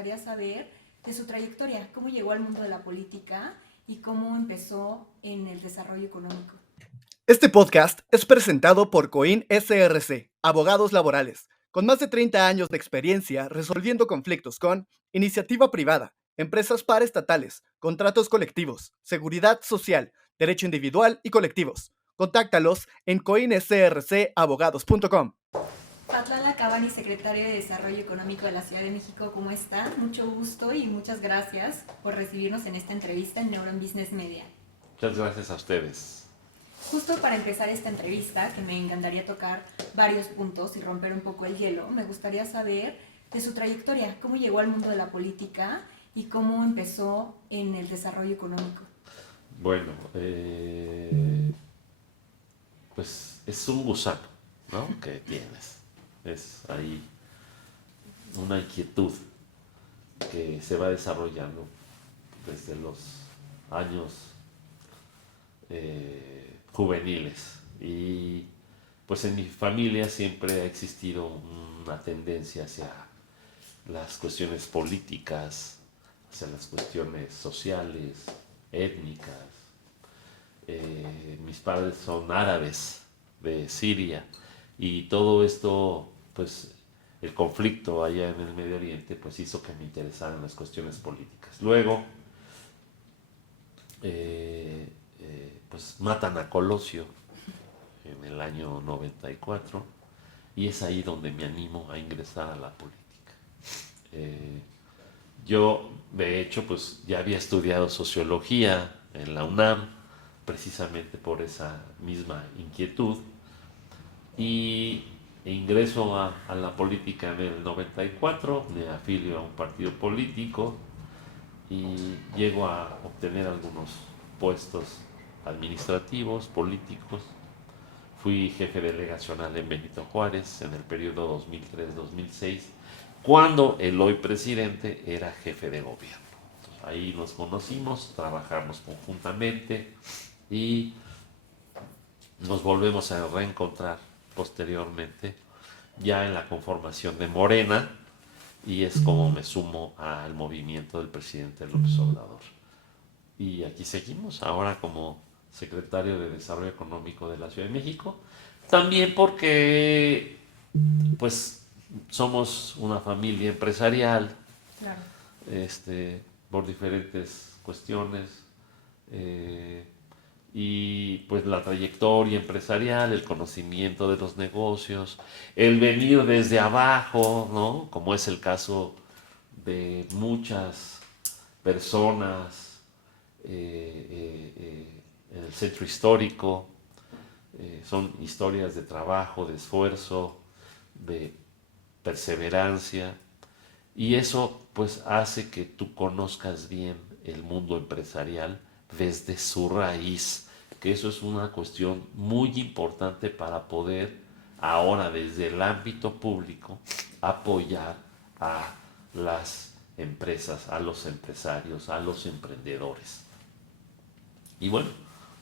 gustaría saber de su trayectoria, cómo llegó al mundo de la política y cómo empezó en el desarrollo económico. Este podcast es presentado por Coin SRC, Abogados Laborales, con más de 30 años de experiencia resolviendo conflictos con iniciativa privada, empresas paraestatales, contratos colectivos, seguridad social, derecho individual y colectivos. Contáctalos en coinsrcabogados.com. Patlala Cabani, secretario de Desarrollo Económico de la Ciudad de México, ¿cómo está? Mucho gusto y muchas gracias por recibirnos en esta entrevista en Neuron Business Media. Muchas gracias a ustedes. Justo para empezar esta entrevista, que me encantaría tocar varios puntos y romper un poco el hielo, me gustaría saber de su trayectoria, cómo llegó al mundo de la política y cómo empezó en el desarrollo económico. Bueno, pues es un gusano, ¿no? Que tienes. Es ahí una inquietud que se va desarrollando desde los años juveniles. Y pues en mi familia siempre ha existido una tendencia hacia las cuestiones políticas, hacia las cuestiones sociales, étnicas. Mis padres son árabes de Siria y todo esto, pues el conflicto allá en el Medio Oriente, pues hizo que me interesaran las cuestiones políticas. Luego, pues matan a Colosio en el año 94 y es ahí donde me animo a ingresar a la política. Yo, de hecho, pues ya había estudiado sociología en la UNAM, precisamente por esa misma inquietud, y ingreso a la política en el 94, me afilio a un partido político y llego a obtener algunos puestos administrativos, políticos. Fui jefe delegacional en Benito Juárez en el periodo 2003-2006, cuando el hoy presidente era jefe de gobierno. Entonces, ahí nos conocimos, trabajamos conjuntamente y nos volvemos a reencontrar posteriormente ya en la conformación de Morena, y es como me sumo al movimiento del presidente López Obrador. Y aquí seguimos ahora como secretario de Desarrollo Económico de la Ciudad de México, también porque pues somos una familia empresarial. Claro. Por diferentes cuestiones, eh, y pues la trayectoria empresarial, el conocimiento de los negocios, el venir desde abajo, ¿no? Como es el caso de muchas personas en el centro histórico. Son historias de trabajo, de esfuerzo, de perseverancia, y eso pues hace que tú conozcas bien el mundo empresarial desde su raíz, que eso es una cuestión muy importante para poder ahora desde el ámbito público apoyar a las empresas, a los empresarios, a los emprendedores. Y bueno,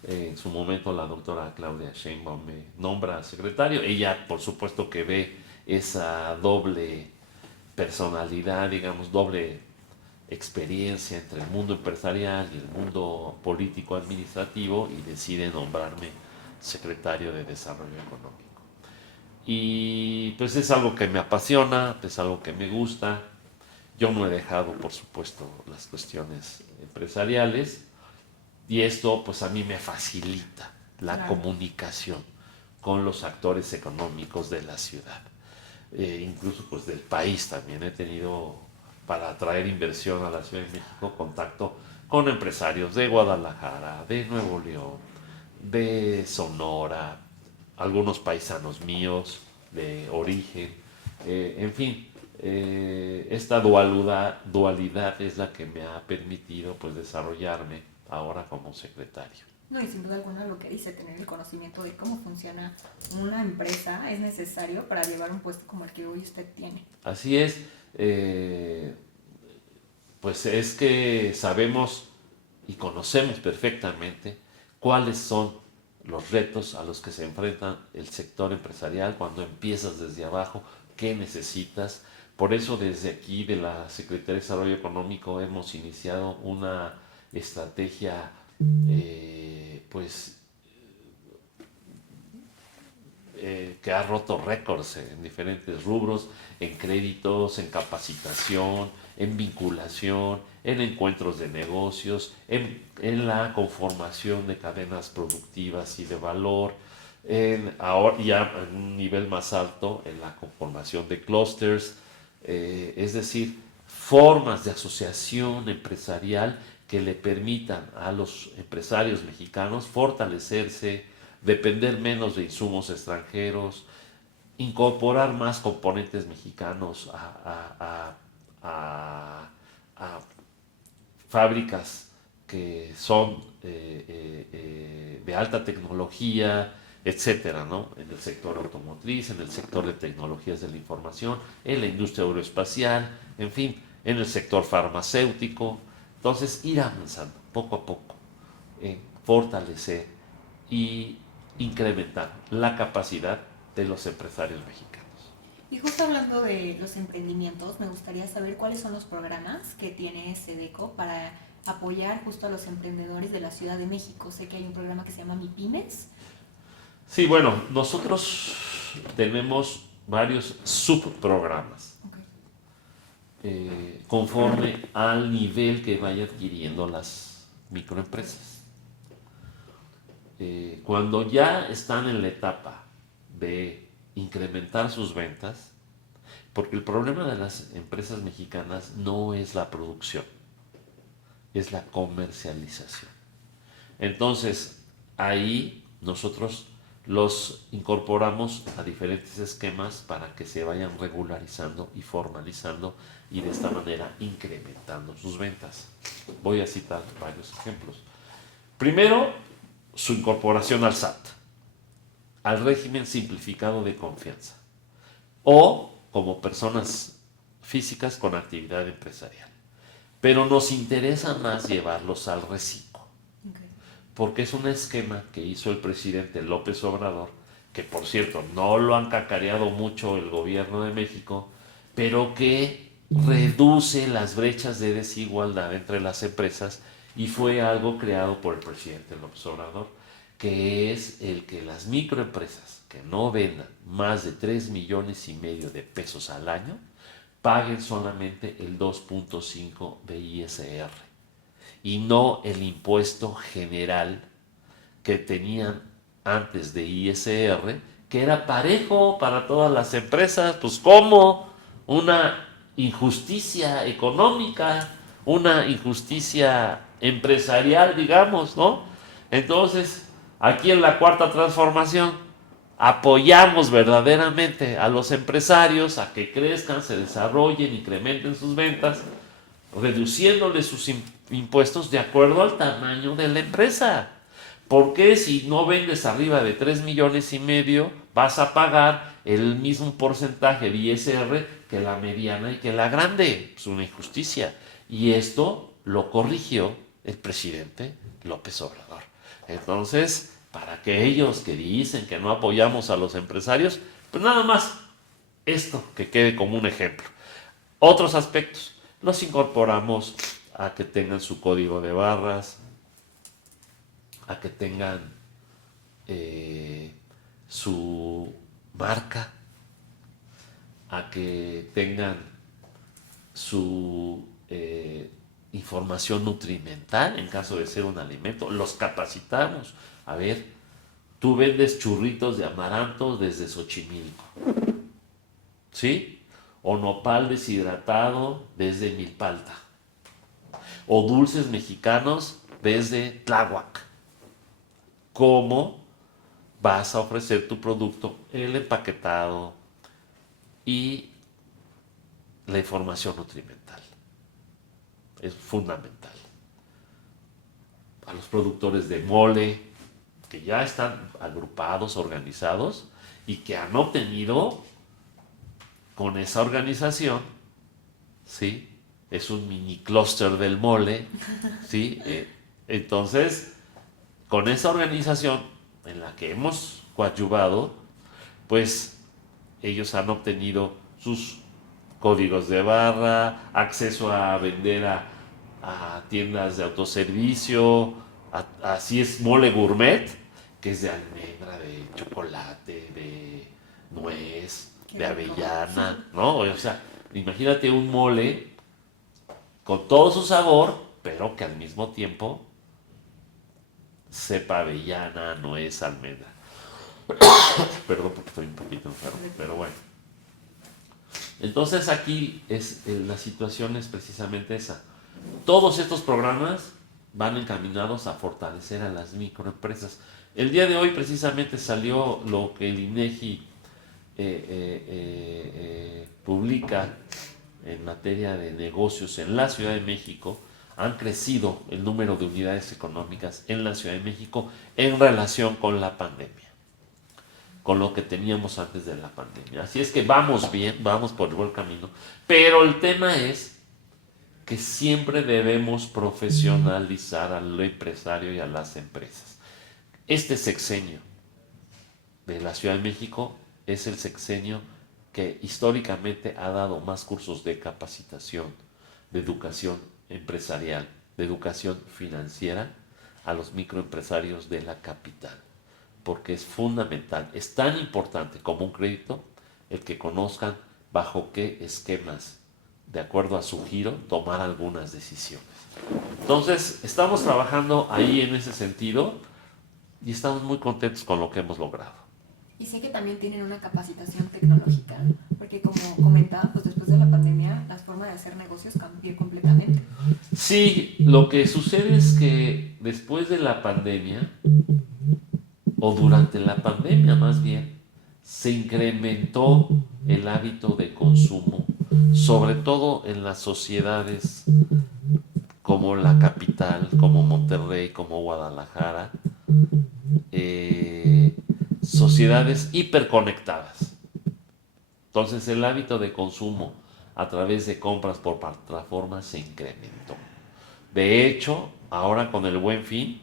en su momento la doctora Claudia Sheinbaum me nombra secretario. Ella, por supuesto, que ve esa doble personalidad, digamos, doble experiencia entre el mundo empresarial y el mundo político administrativo, y decide nombrarme secretario de Desarrollo Económico. Y pues es algo que me apasiona, es algo que me gusta. Yo no he dejado, por supuesto, las cuestiones empresariales, y esto pues a mí me facilita la comunicación con los actores económicos de la ciudad. Incluso pues del país también he tenido, para atraer inversión a la Ciudad de México, contacto con empresarios de Guadalajara, de Nuevo León, de Sonora, algunos paisanos míos de origen, en fin. Esta dualidad es la que me ha permitido pues desarrollarme ahora como secretario. No, y sin duda alguna lo que dice, tener el conocimiento de cómo funciona una empresa es necesario para llevar un puesto como el que hoy usted tiene. Así es, pues es que sabemos y conocemos perfectamente cuáles son los retos a los que se enfrenta el sector empresarial cuando empiezas desde abajo, qué necesitas. Por eso desde aquí de la Secretaría de Desarrollo Económico hemos iniciado una estrategia que ha roto récords en diferentes rubros, en créditos, en capacitación, en vinculación, en encuentros de negocios, en la conformación de cadenas productivas y de valor, ahora ya en un nivel más alto, en la conformación de clústeres, es decir, formas de asociación empresarial que le permitan a los empresarios mexicanos fortalecerse, depender menos de insumos extranjeros, incorporar más componentes mexicanos a fábricas que son de alta tecnología, etcétera, ¿no? En el sector automotriz, en el sector de tecnologías de la información, en la industria aeroespacial, en fin, en el sector farmacéutico. Entonces, ir avanzando poco a poco en fortalecer y incrementar la capacidad de los empresarios mexicanos. Y justo hablando de los emprendimientos, me gustaría saber cuáles son los programas que tiene SEDECO para apoyar justo a los emprendedores de la Ciudad de México. Sé que hay un programa que se llama MIPYMES. Sí, bueno, nosotros tenemos varios subprogramas conforme al nivel que vaya adquiriendo las microempresas. Cuando ya están en la etapa de incrementar sus ventas, porque el problema de las empresas mexicanas no es la producción, es la comercialización. Entonces, ahí nosotros los incorporamos a diferentes esquemas para que se vayan regularizando y formalizando y de esta manera incrementando sus ventas. Voy a citar varios ejemplos. Primero, su incorporación al SAT, al régimen simplificado de confianza, o como personas físicas con actividad empresarial. Pero nos interesa más llevarlos al reciclo, porque es un esquema que hizo el presidente López Obrador, que por cierto no lo han cacareado mucho el gobierno de México, pero que reduce las brechas de desigualdad entre las empresas y fue algo creado por el presidente López Obrador, que es el que las microempresas que no vendan más de 3,5 millones de pesos al año paguen solamente el 2.5 de ISR y no el impuesto general que tenían antes de ISR, que era parejo para todas las empresas. Pues ¿cómo? Una injusticia económica, una injusticia empresarial, digamos, ¿no? Entonces, aquí en la Cuarta Transformación apoyamos verdaderamente a los empresarios a que crezcan, se desarrollen, incrementen sus ventas, reduciéndole sus impuestos de acuerdo al tamaño de la empresa. Porque si no vendes arriba de 3,5 millones, vas a pagar el mismo porcentaje de ISR que la mediana y que la grande? Es una injusticia. Y esto lo corrigió el presidente López Obrador. Entonces, para que ellos que dicen que no apoyamos a los empresarios, pues nada más esto que quede como un ejemplo. Otros aspectos los incorporamos a que tengan su código de barras, a que tengan su marca, a que tengan su información nutrimental en caso de ser un alimento. Los capacitamos. A ver, tú vendes churritos de amaranto desde Xochimilco, ¿sí? O nopal deshidratado desde Milpalta, o dulces mexicanos desde Tláhuac. ¿Cómo vas a ofrecer tu producto, el empaquetado y la información nutrimental? Es fundamental. A los productores de mole, que ya están agrupados, organizados, y que han obtenido con esa organización, ¿sí? Es un mini clúster del mole, ¿sí? Entonces, con esa organización en la que hemos coadyuvado, pues ellos han obtenido sus códigos de barra, acceso a vender a tiendas de autoservicio, así es mole gourmet, que es de almendra, de chocolate, de nuez, Qué de rico. avellana, ¿no? O sea, imagínate un mole con todo su sabor, pero que al mismo tiempo sepa avellana, nuez, almendra. Perdón porque estoy un poquito enfermo, pero bueno. Entonces aquí la situación es precisamente esa. Todos estos programas van encaminados a fortalecer a las microempresas. El día de hoy precisamente salió lo que el INEGI publica en materia de negocios en la Ciudad de México. Han crecido el número de unidades económicas en la Ciudad de México en relación con la pandemia, con lo que teníamos antes de la pandemia. Así es que vamos bien, vamos por el buen camino, pero el tema es que siempre debemos profesionalizar al empresario y a las empresas. Este sexenio de la Ciudad de México es el sexenio que históricamente ha dado más cursos de capacitación, de educación empresarial, de educación financiera a los microempresarios de la capital, porque es fundamental, es tan importante como un crédito el que conozcan bajo qué esquemas, de acuerdo a su giro, tomar algunas decisiones. Entonces, estamos trabajando ahí en ese sentido y estamos muy contentos con lo que hemos logrado. Y sé que también tienen una capacitación tecnológica, porque como comentaba, pues después de la pandemia, las formas de hacer negocios cambió completamente. Sí, lo que sucede es que después de la pandemia, o durante la pandemia más bien, se incrementó el hábito de consumo, sobre todo en las sociedades como la capital, como Monterrey, como Guadalajara, sociedades hiperconectadas. Entonces el hábito de consumo a través de compras por plataformas se incrementó. De hecho, ahora con el Buen Fin,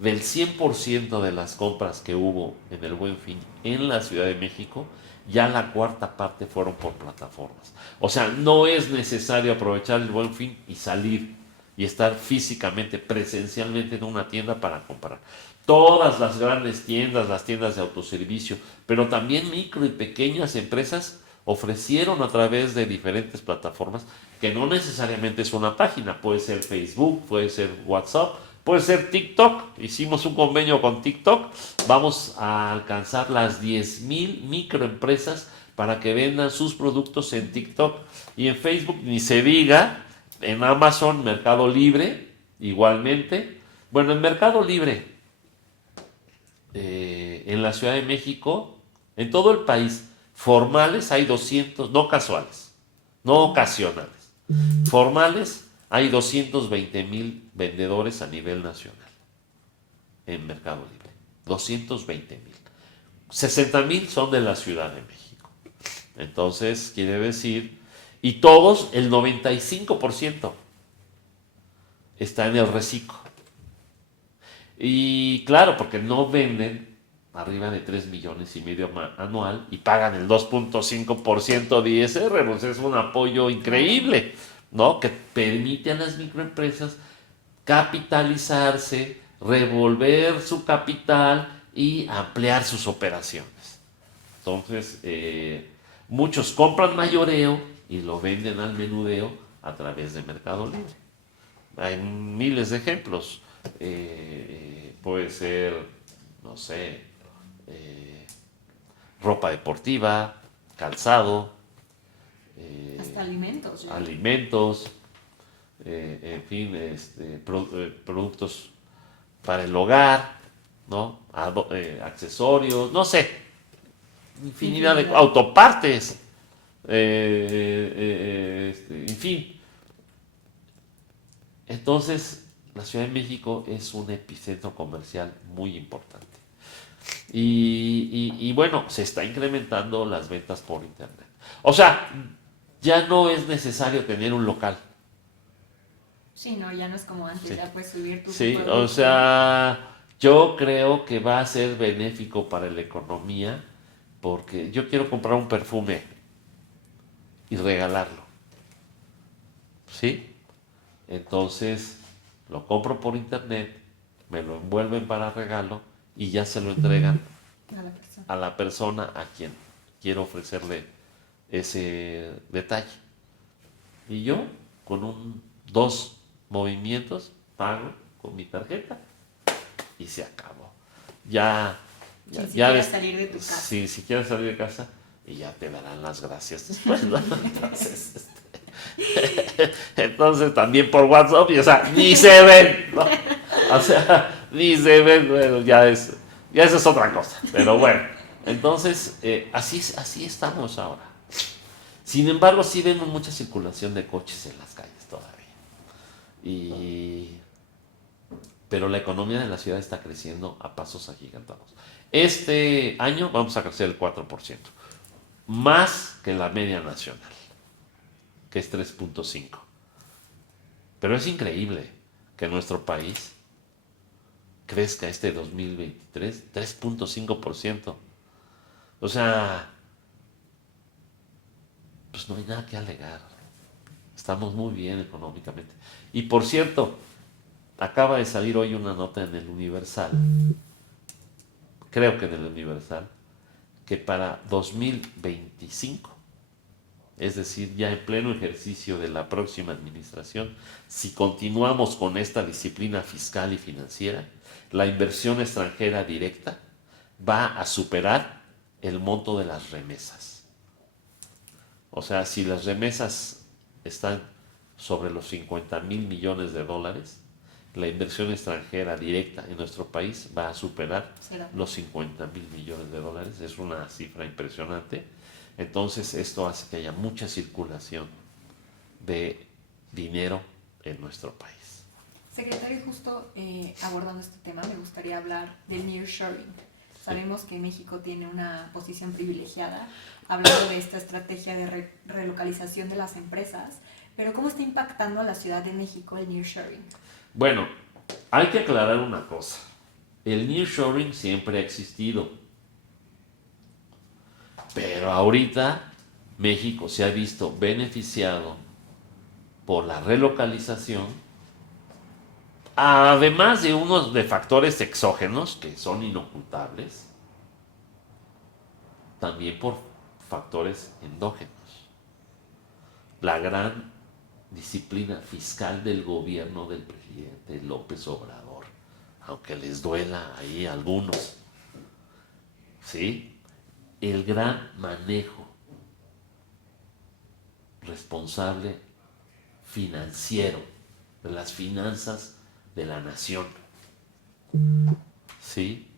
del 100% de las compras que hubo en el Buen Fin en la Ciudad de México, ya la cuarta parte fueron por plataformas. O sea, no es necesario aprovechar el Buen Fin y salir y estar físicamente, presencialmente en una tienda para comprar. Todas las grandes tiendas, las tiendas de autoservicio, pero también micro y pequeñas empresas ofrecieron a través de diferentes plataformas, que no necesariamente es una página, puede ser Facebook, puede ser WhatsApp, puede ser TikTok. Hicimos un convenio con TikTok, vamos a alcanzar las 10,000 microempresas para que vendan sus productos en TikTok y en Facebook, ni se diga, en Amazon, Mercado Libre, igualmente. Bueno, en Mercado Libre, en la Ciudad de México, en todo el país, formales hay 200, no casuales, no ocasionales, formales hay 220,000 vendedores a nivel nacional en Mercado Libre, 220,000. 60,000 son de la Ciudad de México. Entonces, quiere decir, y todos, el 95% está en el reciclo. Y claro, porque no venden arriba de 3,5 millones anual y pagan el 2.5% de ISR, pues es un apoyo increíble, ¿no? Que permite a las microempresas capitalizarse, revolver su capital y ampliar sus operaciones. Entonces, muchos compran mayoreo y lo venden al menudeo a través de Mercado Libre. Hay miles de ejemplos. Puede ser, no sé, ropa deportiva, calzado, Hasta alimentos. Ya. alimentos, en fin, productos para el hogar, ¿no? Accesorios, no sé, infinidad de autopartes, en fin. Entonces, la Ciudad de México es un epicentro comercial muy importante. Y bueno, se está incrementando las ventas por internet. O sea, ya no es necesario tener un local. Sí, no, ya no es como antes, Sí. ya puedes subir tu Sí, producto. o sea, yo creo que va a ser benéfico para la economía porque yo quiero comprar un perfume y regalarlo, ¿sí? Entonces lo compro por internet, me lo envuelven para regalo y ya se lo entregan A la persona. a la persona a quien quiero ofrecerle ese detalle. Y yo, con dos movimientos, pago con mi tarjeta y se acabó. Ya, Sin ya siquiera des- salir de tu casa. Sin siquiera salir de casa y ya te darán las gracias después, ¿no? Entonces también por WhatsApp, y, o sea, ni se ven, ¿no? O sea, ni se ven, bueno, ya eso es otra cosa. Pero bueno, entonces así estamos ahora. Sin embargo, sí vemos mucha circulación de coches en las calles todavía. Pero la economía de la ciudad está creciendo a pasos agigantados. Este año vamos a crecer el 4%, más que la media nacional, que es 3.5%. Pero es increíble que nuestro país crezca este 2023 3.5%. O sea, pues no hay nada que alegar. Estamos muy bien económicamente. Y por cierto, acaba de salir hoy una nota en el Universal, creo que en el Universal, que para 2025, es decir, ya en pleno ejercicio de la próxima administración, si continuamos con esta disciplina fiscal y financiera, la inversión extranjera directa va a superar el monto de las remesas. O sea, si las remesas están sobre los 50.000 millones de dólares, la inversión extranjera directa en nuestro país va a superar los 50.000 millones de dólares. Es una cifra impresionante. Entonces esto hace que haya mucha circulación de dinero en nuestro país. Secretario, justo abordando este tema, me gustaría hablar del nearshoring. Sabemos que México tiene una posición privilegiada, hablando de esta estrategia de relocalización de las empresas, pero ¿cómo está impactando a la Ciudad de México el nearshoring? Bueno, hay que aclarar una cosa. El nearshoring siempre ha existido, pero ahorita México se ha visto beneficiado por la relocalización, además de unos de factores exógenos que son inocultables, también por factores endógenos. La gran disciplina fiscal del gobierno del presidente López Obrador, aunque les duela ahí a algunos, ¿sí? El gran manejo responsable financiero de las finanzas de la nación, ¿sí?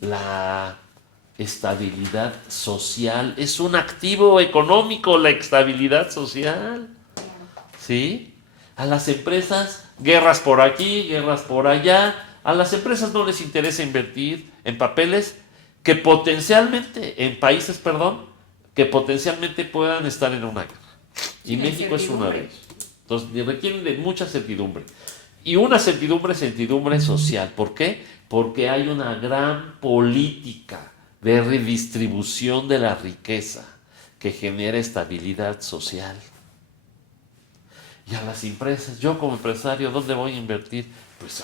La estabilidad social es un activo económico, la estabilidad social, ¿sí? A las empresas, guerras por aquí, guerras por allá, a las empresas no les interesa invertir en papeles que potencialmente, en países, perdón, que potencialmente puedan estar en una guerra. Y México es una de ellas. Entonces requieren de mucha certidumbre. Y una certidumbre social. ¿Por qué? Porque hay una gran política de redistribución de la riqueza que genera estabilidad social. Y a las empresas, yo como empresario, ¿dónde voy a invertir? Pues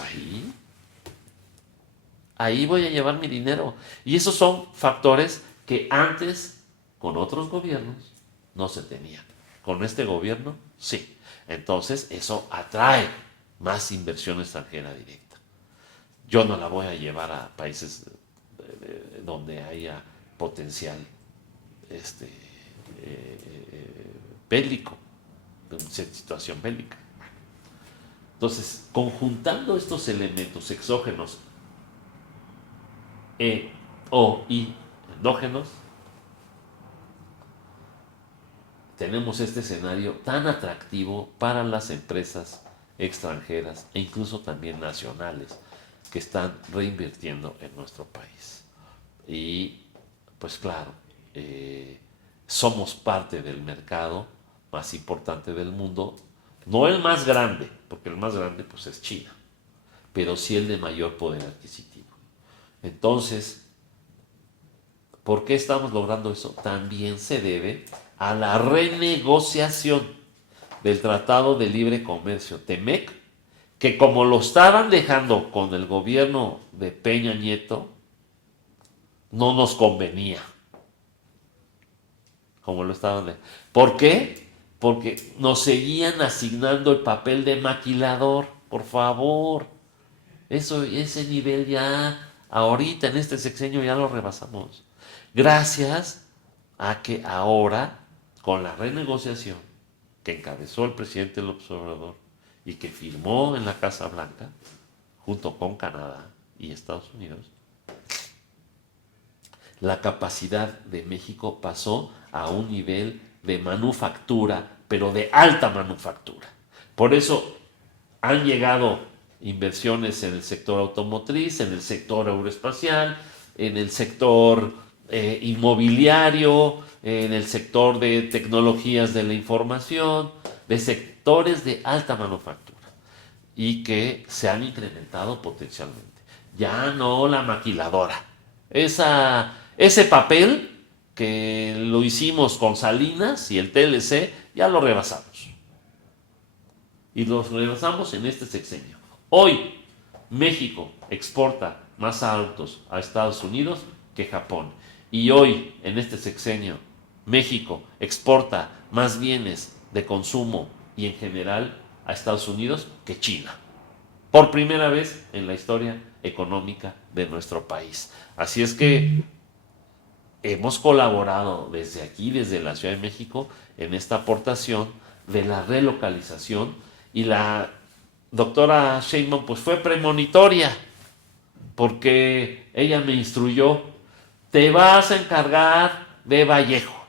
ahí voy a llevar mi dinero. Y esos son factores que antes, con otros gobiernos, no se tenían. Con este gobierno, sí. Entonces, eso atrae más inversión extranjera directa. Yo no la voy a llevar a países donde haya potencial bélico, situación bélica. Entonces, conjuntando estos elementos exógenos y endógenos, tenemos este escenario tan atractivo para las empresas extranjeras e incluso también nacionales que están reinvirtiendo en nuestro país. Y pues claro, somos parte del mercado más importante del mundo, no el más grande, porque el más grande pues es China, pero sí el de mayor poder adquisitivo. Entonces, ¿Por qué estamos logrando eso? También se debe a la renegociación del Tratado de Libre Comercio TEMEC, que como lo estaban dejando con el gobierno de Peña Nieto, no nos convenía. Como lo estaban dejando. ¿Por qué? Porque nos seguían asignando el papel de maquilador, por favor. Ese nivel ya, ahorita en este sexenio ya lo rebasamos. Gracias a que ahora, con la renegociación que encabezó el presidente López Obrador y que firmó en la Casa Blanca, junto con Canadá y Estados Unidos, la capacidad de México pasó a un nivel de manufactura, pero de alta manufactura. Por eso han llegado inversiones en el sector automotriz, en el sector aeroespacial, en el sector inmobiliario, en el sector de tecnologías de la información, de sectores de alta manufactura y que se han incrementado potencialmente. Ya no la maquiladora. Ese papel que lo hicimos con Salinas y el TLC, ya lo rebasamos. Y lo rebasamos en este sexenio. Hoy, México exporta más autos a Estados Unidos que Japón. Y hoy, en este sexenio, México exporta más bienes de consumo y en general a Estados Unidos que China. Por primera vez en la historia económica de nuestro país. Así es que hemos colaborado desde aquí, desde la Ciudad de México, en esta aportación de la relocalización, y la doctora Sheinbaum pues fue premonitoria, porque ella me instruyó: te vas a encargar de Vallejo,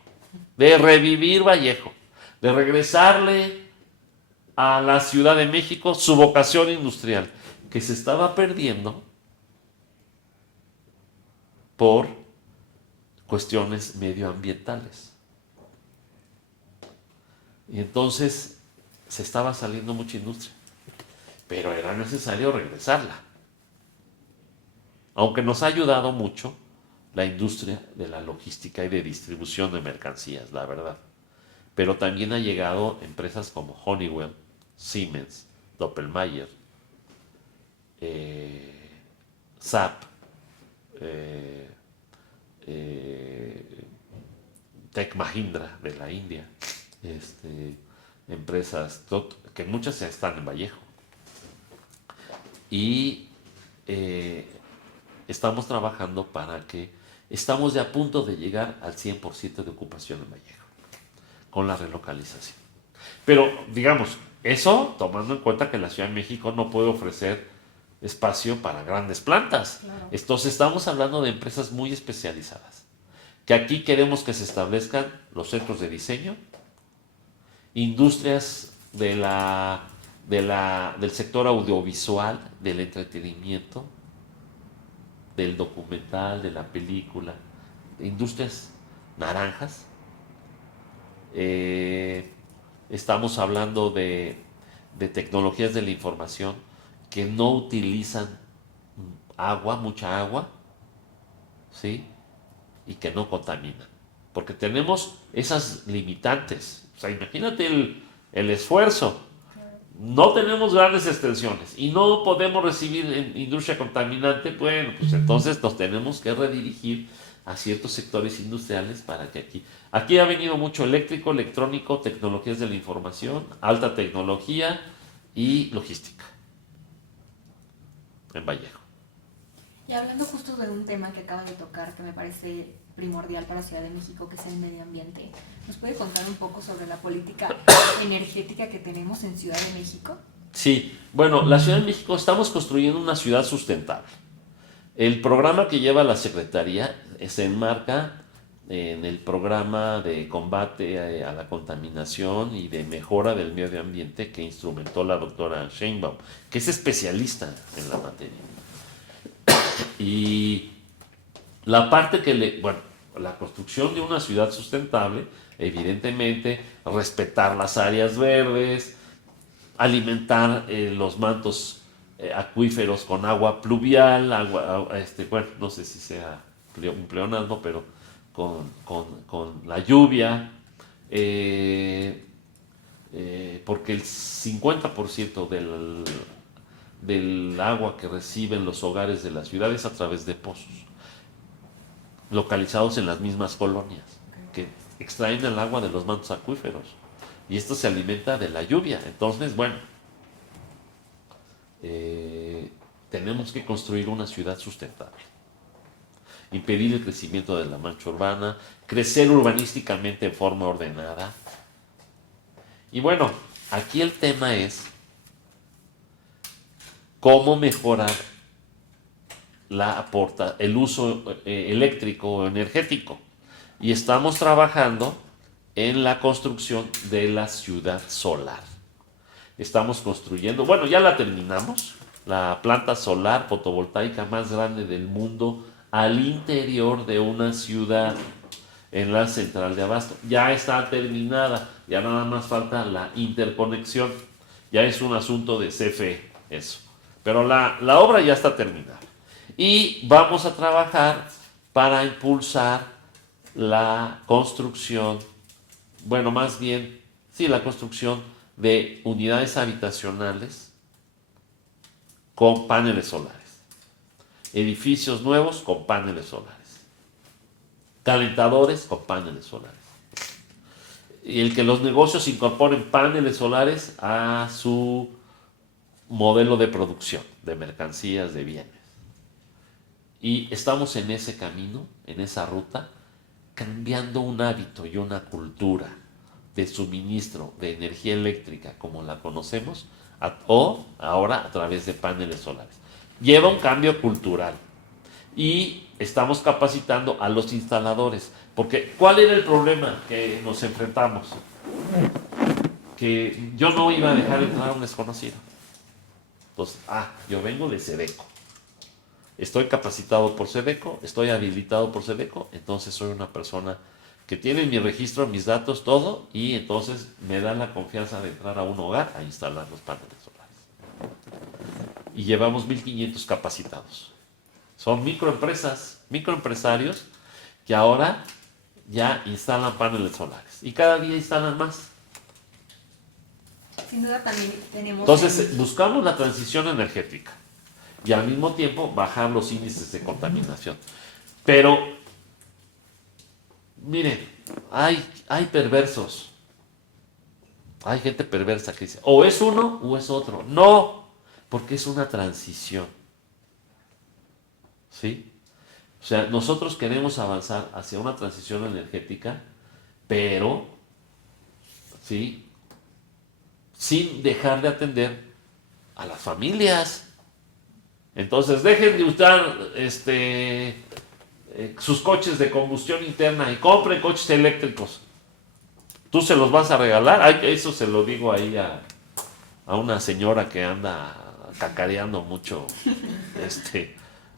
de revivir Vallejo, de regresarle a la Ciudad de México su vocación industrial, que se estaba perdiendo por cuestiones medioambientales. Y entonces se estaba saliendo mucha industria, pero era necesario regresarla. Aunque nos ha ayudado mucho la industria de la logística y de distribución de mercancías, la verdad. Pero también ha llegado empresas como Honeywell, Siemens, Doppelmayr, SAP, Tech Mahindra de la India, empresas que muchas ya están en Vallejo. Y estamos trabajando para que estamos ya a punto de llegar al 100% de ocupación en Vallejo con la relocalización. Pero digamos, eso tomando en cuenta que la Ciudad de México no puede ofrecer espacio para grandes plantas. Claro. Entonces estamos hablando de empresas muy especializadas, que aquí queremos que se establezcan los centros de diseño, industrias del sector audiovisual, del entretenimiento, del documental, de la película, industrias naranjas. Estamos hablando de tecnologías de la información que no utilizan mucha agua, ¿sí? Y que no contaminan. Porque tenemos esas limitantes. O sea, imagínate el esfuerzo. No tenemos grandes extensiones y no podemos recibir industria contaminante. Bueno, pues entonces nos tenemos que redirigir a ciertos sectores industriales para que aquí ha venido mucho eléctrico, electrónico, tecnologías de la información, alta tecnología y logística en Vallejo. Y hablando justo de un tema que acaba de tocar, que me parece primordial para Ciudad de México, que es el medio ambiente, ¿nos puede contar un poco sobre la política energética que tenemos en Ciudad de México? Sí, bueno, la Ciudad de México estamos construyendo una ciudad sustentable. El programa que lleva la Secretaría se enmarca en el programa de combate a la contaminación y de mejora del medio ambiente que instrumentó la doctora Sheinbaum, que es especialista en la materia. Y la parte la construcción de una ciudad sustentable, evidentemente, respetar las áreas verdes, alimentar los mantos acuíferos con agua pluvial, no sé si sea un pleonasmo, pero con la lluvia, porque el 50% del agua que reciben los hogares de la ciudad es a través de pozos, localizados en las mismas colonias, que extraen el agua de los mantos acuíferos. Y esto se alimenta de la lluvia. Entonces, bueno, tenemos que construir una ciudad sustentable, impedir el crecimiento de la mancha urbana, crecer urbanísticamente en forma ordenada. Y bueno, aquí el tema es cómo mejorar el uso eléctrico o energético. Y estamos trabajando en la construcción de la ciudad solar. Estamos construyendo, bueno, ya la terminamos, la planta solar fotovoltaica más grande del mundo al interior de una ciudad en la central de abasto. Ya está terminada, ya nada más falta la interconexión. Ya es un asunto de CFE, eso. Pero la obra ya está terminada. Y vamos a trabajar para impulsar la construcción, bueno, más bien, sí, la construcción de unidades habitacionales con paneles solares. Edificios nuevos con paneles solares. Calentadores con paneles solares. Y el que los negocios incorporen paneles solares a su modelo de producción de mercancías, de bienes. Y estamos en ese camino, en esa ruta, cambiando un hábito y una cultura de suministro de energía eléctrica como la conocemos, o ahora a través de paneles solares. Lleva un cambio cultural y estamos capacitando a los instaladores, porque ¿cuál era el problema que nos enfrentamos? Que yo no iba a dejar entrar a un desconocido. Entonces, yo vengo de Sedeco. Estoy capacitado por Sedeco, estoy habilitado por Sedeco, entonces soy una persona que tiene mi registro, mis datos, todo, y entonces me da la confianza de entrar a un hogar a instalar los paneles solares. Y llevamos 1,500 capacitados. Son microempresas, microempresarios que ahora ya instalan paneles solares y cada día instalan más. Sin duda también tenemos... Entonces buscamos la transición energética y al mismo tiempo bajar los índices de contaminación. Pero, miren, hay perversos. Hay gente perversa que dice, o es uno o es otro. No, porque es una transición. ¿Sí? O sea, nosotros queremos avanzar hacia una transición energética, pero, ¿sí?, sin dejar de atender a las familias. Entonces, dejen de usar sus coches de combustión interna y compren coches eléctricos. ¿Tú se los vas a regalar? Eso se lo digo ahí a una señora que anda cacareando mucho.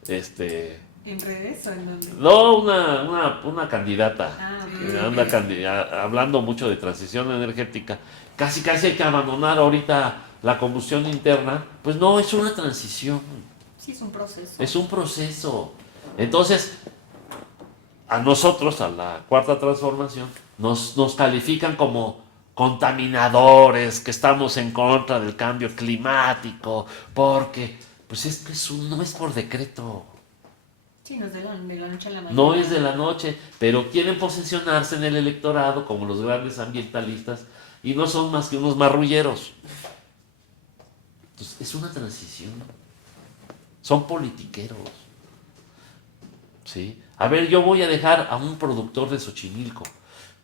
¿En redes o en dónde? No, una candidata. Okay. Anda hablando mucho de transición energética. Casi hay que abandonar ahorita la combustión interna. Pues no, es una transición. Sí, es un proceso. Es un proceso. Entonces, a nosotros, a la cuarta transformación, nos califican como contaminadores, que estamos en contra del cambio climático, porque, pues es que no es por decreto. Sí, no es de la noche a la mañana. No es de la noche, pero quieren posicionarse en el electorado como los grandes ambientalistas y no son más que unos marrulleros. Entonces, es una transición. Son politiqueros. ¿Sí? A ver, yo voy a dejar a un productor de Xochimilco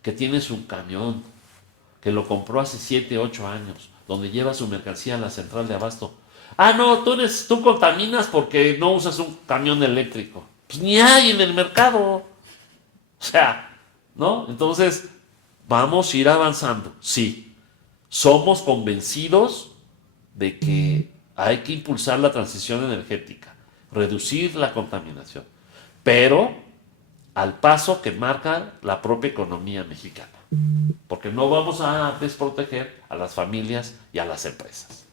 que tiene su camión, que lo compró hace 7, 8 años, donde lleva su mercancía a la central de abasto. No, tú contaminas porque no usas un camión eléctrico. Pues ni hay en el mercado. O sea, ¿no? Entonces, vamos a ir avanzando. Sí, somos convencidos de que hay que impulsar la transición energética, reducir la contaminación, pero al paso que marca la propia economía mexicana, porque no vamos a desproteger a las familias y a las empresas.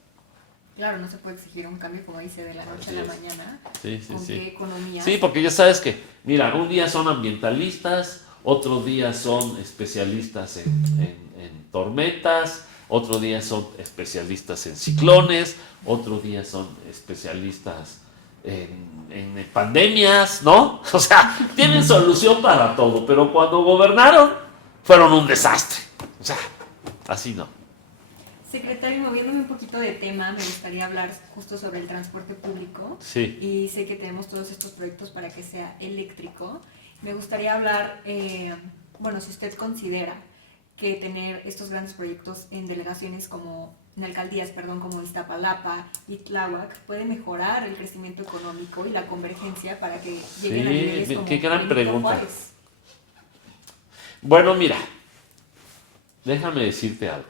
Claro, no se puede exigir un cambio, como dice, de la noche a la mañana. Sí. ¿Con qué economía? Sí, porque ya sabes que, mira, un día son ambientalistas, otro día son especialistas en tormentas, otro día son especialistas en ciclones, otro día son especialistas en pandemias, ¿no? O sea, tienen solución para todo, pero cuando gobernaron fueron un desastre. O sea, así no. Secretario, moviéndome un poquito de tema, me gustaría hablar justo sobre el transporte público. Sí. Y sé que tenemos todos estos proyectos para que sea eléctrico. Me gustaría hablar, bueno, si usted considera que tener estos grandes proyectos en delegaciones como, en alcaldías, perdón, como Iztapalapa y Tláhuac, puede mejorar el crecimiento económico y la convergencia para que lleguen a niveles como qué gran Benito pregunta. Juárez. Bueno, mira, déjame decirte algo.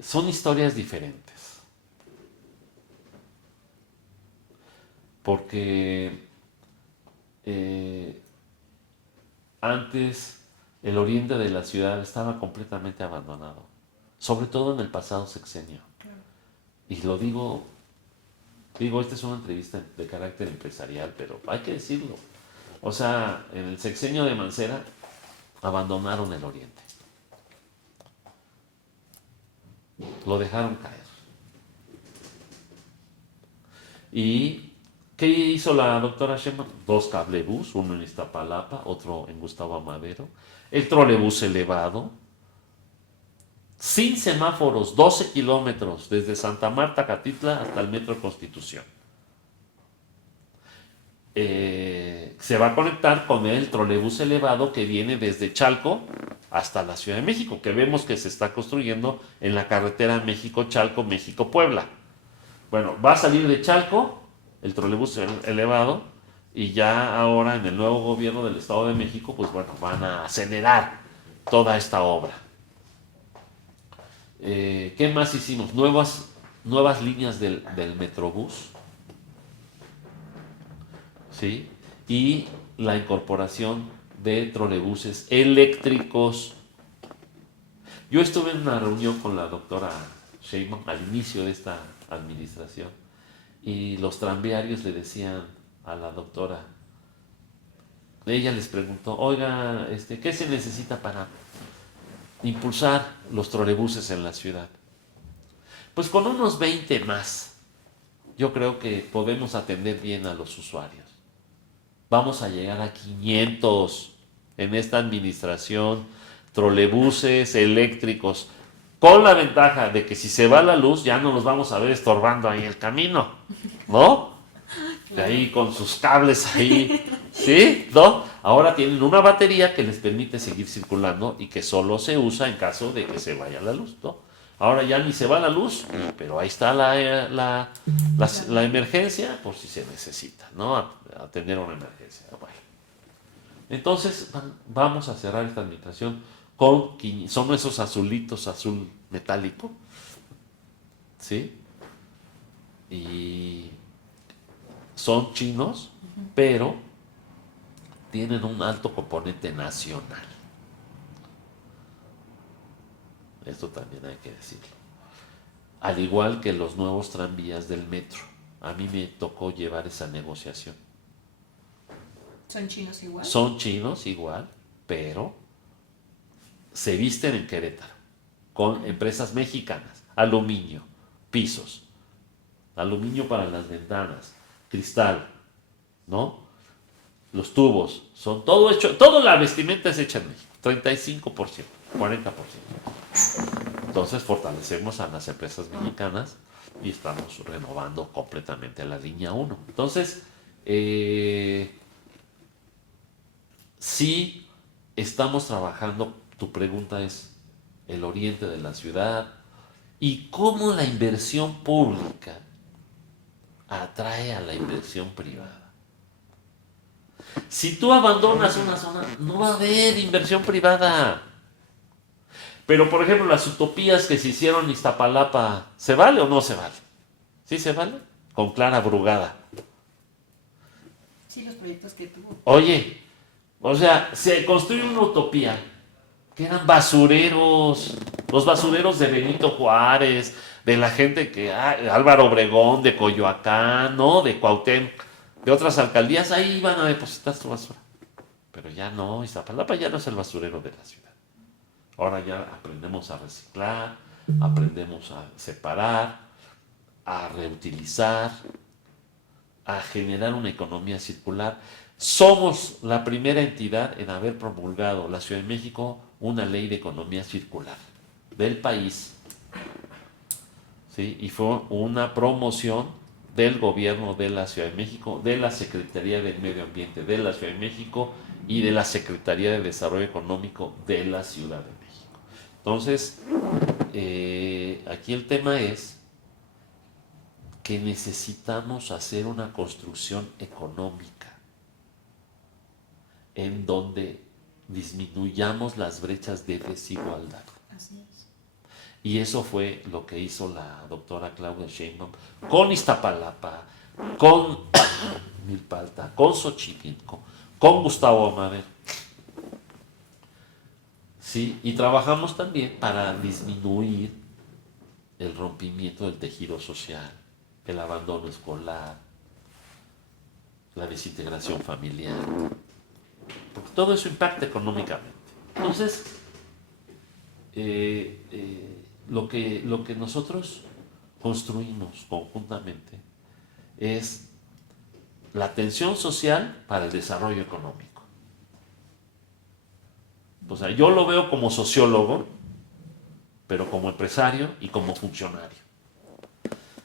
Son historias diferentes. Porque antes el oriente de la ciudad estaba completamente abandonado, sobre todo en el pasado sexenio. Claro. Y lo digo, esta es una entrevista de carácter empresarial, pero hay que decirlo. O sea, en el sexenio de Mancera abandonaron el oriente. Lo dejaron caer. ¿Y qué hizo la doctora Sheinbaum? 2 cablebús, uno en Iztapalapa, otro en Gustavo Amadero. El trolebús elevado, sin semáforos, 12 kilómetros, desde Santa Marta, Catitla, hasta el Metro Constitución. Se va a conectar con el trolebús elevado que viene desde Chalco hasta la Ciudad de México, que vemos que se está construyendo en la carretera México-Chalco, México-Puebla. Bueno, va a salir de Chalco el trolebús elevado y ya ahora en el nuevo gobierno del Estado de México, pues bueno, van a acelerar toda esta obra. ¿Qué más hicimos? Nuevas líneas del Metrobús. ¿Sí? Y la incorporación de trolebuses eléctricos. Yo estuve en una reunión con la doctora Sheinbaum al inicio de esta administración y los tranviarios le decían a la doctora, ella les preguntó, oiga, ¿qué se necesita para impulsar los trolebuses en la ciudad? Pues con unos 20 más, yo creo que podemos atender bien a los usuarios. Vamos a llegar a 500 en esta administración, trolebuses eléctricos, con la ventaja de que si se va la luz ya no los vamos a ver estorbando ahí el camino, ¿no? De ahí con sus cables ahí, ¿sí? ¿No? Ahora tienen una batería que les permite seguir circulando y que solo se usa en caso de que se vaya la luz, ¿no? Ahora ya ni se va la luz, pero ahí está la emergencia por si se necesita, ¿no? Atender una emergencia. Bueno. Entonces vamos a cerrar esta administración son esos azulitos, azul metálico, ¿sí? Y son chinos, pero tienen un alto componente nacional. Esto también hay que decirlo. Al igual que los nuevos tranvías del metro. A mí me tocó llevar esa negociación. ¿Son chinos igual? Son chinos igual, pero se visten en Querétaro, con empresas mexicanas, aluminio, pisos, aluminio para las ventanas, cristal, ¿no? Los tubos, son todo hecho, toda la vestimenta es hecha en México, 35%, 40%. Entonces fortalecemos a las empresas mexicanas y estamos renovando completamente la línea 1. Entonces, sí estamos trabajando, tu pregunta es el oriente de la ciudad y cómo la inversión pública atrae a la inversión privada. Si tú abandonas una zona, no va a haber inversión privada. Pero, por ejemplo, las utopías que se hicieron en Iztapalapa, ¿se vale o no se vale? ¿Sí se vale? Con Clara Brugada. Sí, los proyectos que tuvo. Oye, o sea, se construye una utopía que eran basureros, los basureros de Benito Juárez, de la gente que, Álvaro Obregón, de Coyoacán, ¿no? De Cuauhtémoc, de otras alcaldías, ahí iban a depositar su basura. Pero ya no, Iztapalapa ya no es el basurero de la ciudad. Ahora ya aprendemos a reciclar, aprendemos a separar, a reutilizar, a generar una economía circular. Somos la primera entidad en haber promulgado la Ciudad de México una ley de economía circular del país. ¿Sí? Y fue una promoción del gobierno de la Ciudad de México, de la Secretaría del Medio Ambiente de la Ciudad de México y de la Secretaría de Desarrollo Económico de la Ciudad de México. Entonces, aquí el tema es que necesitamos hacer una construcción económica en donde disminuyamos las brechas de desigualdad. Así es. Y eso fue lo que hizo la doctora Claudia Sheinbaum con Iztapalapa, con Milpalta, con Xochimilco, con Gustavo Amadero. ¿Sí? Y trabajamos también para disminuir el rompimiento del tejido social, el abandono escolar, la desintegración familiar. Porque todo eso impacta económicamente. Entonces, lo que nosotros construimos conjuntamente es la atención social para el desarrollo económico. O sea, yo lo veo como sociólogo, pero como empresario y como funcionario.